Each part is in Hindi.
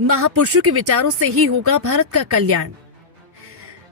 महापुरुषों के विचारों से ही होगा भारत का कल्याण।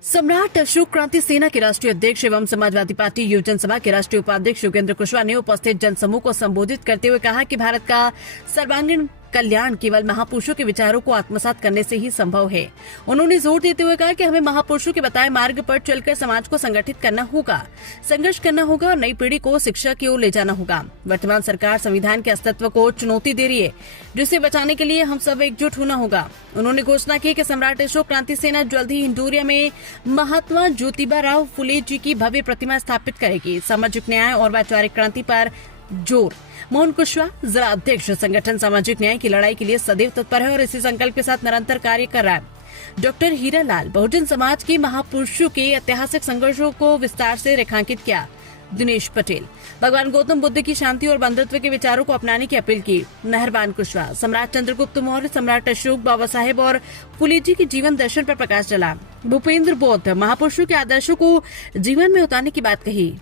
सम्राट अशोक क्रांति सेना के राष्ट्रीय अध्यक्ष एवं समाजवादी पार्टी युव जनसभा के राष्ट्रीय उपाध्यक्ष योगेंद्र कुशवाहा ने उपस्थित जनसमूह को संबोधित करते हुए कहा कि भारत का सर्वांगीण कल्याण केवल महापुरुषों के विचारों को आत्मसात करने से ही संभव है। उन्होंने जोर देते हुए कहा कि हमें महापुरुषों के बताए मार्ग पर चलकर समाज को संगठित करना होगा, संघर्ष करना होगा और नई पीढ़ी को शिक्षा की ओर ले जाना होगा। वर्तमान सरकार संविधान के अस्तित्व को चुनौती दे रही है, जिसे बचाने के लिए हम सब एकजुट होना होगा। उन्होंने घोषणा की कि सम्राट अशोक क्रांति सेना जल्द ही हिंडोरिया में महात्मा ज्योतिबा राव फुले जी की भव्य प्रतिमा स्थापित करेगी। सामाजिक न्याय और वैचारिक क्रांति पर जोर। मोहन कुशवाहा जिला अध्यक्ष संगठन सामाजिक न्याय की लड़ाई के लिए सदैव तत्पर है और इसी संकल्प के साथ निरंतर कार्य कर रहा है। डॉक्टर हीरालाल बहुजन समाज के महापुरुषों के ऐतिहासिक संघर्षों को विस्तार से रेखांकित किया। दिनेश पटेल भगवान गौतम बुद्ध की शांति और बंधुत्व के विचारों को अपनाने की अपील की। मेहरबान कुशवाहा सम्राट चंद्रगुप्त मौर्य, सम्राट अशोक, बाबा साहेब और फुले जी के जीवन दर्शन पर प्रकाश डाला। भूपेंद्र बौद्ध महापुरुषों के आदर्शों को जीवन में उतारने की बात कही।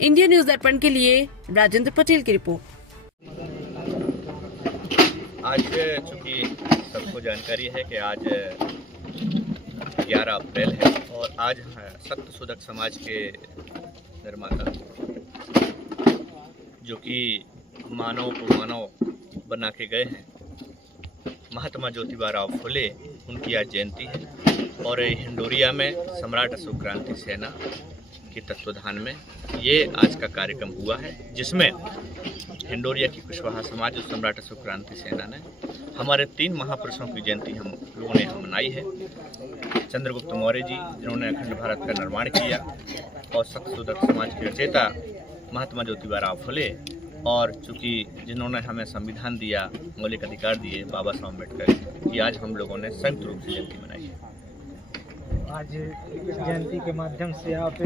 इंडिया न्यूज दर्पण के लिए राजेंद्र पटेल की रिपोर्ट। आज चूंकि सबको जानकारी है कि आज 11 अप्रैल है और आज सत्य शोधक समाज के निर्माता जो कि मानव को मानव बना के गए हैं महात्मा ज्योतिबा राव फुले, उनकी आज जयंती है और हिंडोरिया में सम्राट अशोक क्रांति सेना के तत्वाधान में ये आज का कार्यक्रम हुआ है, जिसमें हिंडोरिया की कुशवाहा समाज और सम्राट अशोक क्रांति सेना ने हमारे 3 महापुरुषों की जयंती हम लोगों ने मनाई है। चंद्रगुप्त मौर्य जी, जिन्होंने अखंड भारत का निर्माण किया, और सत्यशोधक समाज के रचयिता महात्मा ज्योतिबा राव फुले, और चूँकि जिन्होंने हमें संविधान दिया, मौलिक अधिकार दिए, बाबा साहब अम्बेडकर की आज हम लोगों ने संयुक्त रूप से जयंती मनाई है। आज इस जयंती के माध्यम से आप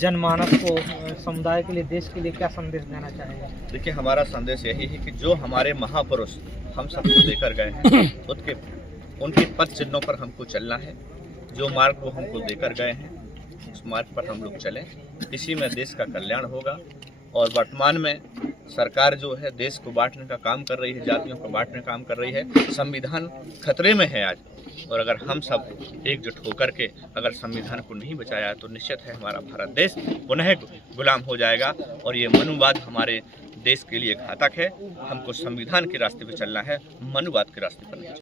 जनमानस को, समुदाय के लिए, देश के लिए क्या संदेश देना चाहेंगे? देखिए, हमारा संदेश यही है कि जो हमारे महापुरुष हम सबको देकर गए हैं उनके पद चिन्हों पर हमको चलना है। जो मार्ग वो हमको देकर गए हैं उस मार्ग पर हम लोग चलें, इसी में देश का कल्याण होगा। और वर्तमान में सरकार जो है देश को बांटने का काम कर रही है, जातियों को बांटने का काम कर रही है। संविधान खतरे में है आज, और अगर हम सब एकजुट होकर के अगर संविधान को नहीं बचाया तो निश्चित है हमारा भारत देश पुनः गुलाम हो जाएगा। और ये मनुवाद हमारे देश के लिए घातक है। हमको संविधान के रास्ते पर चलना है, मनुवाद के रास्ते पर नहीं।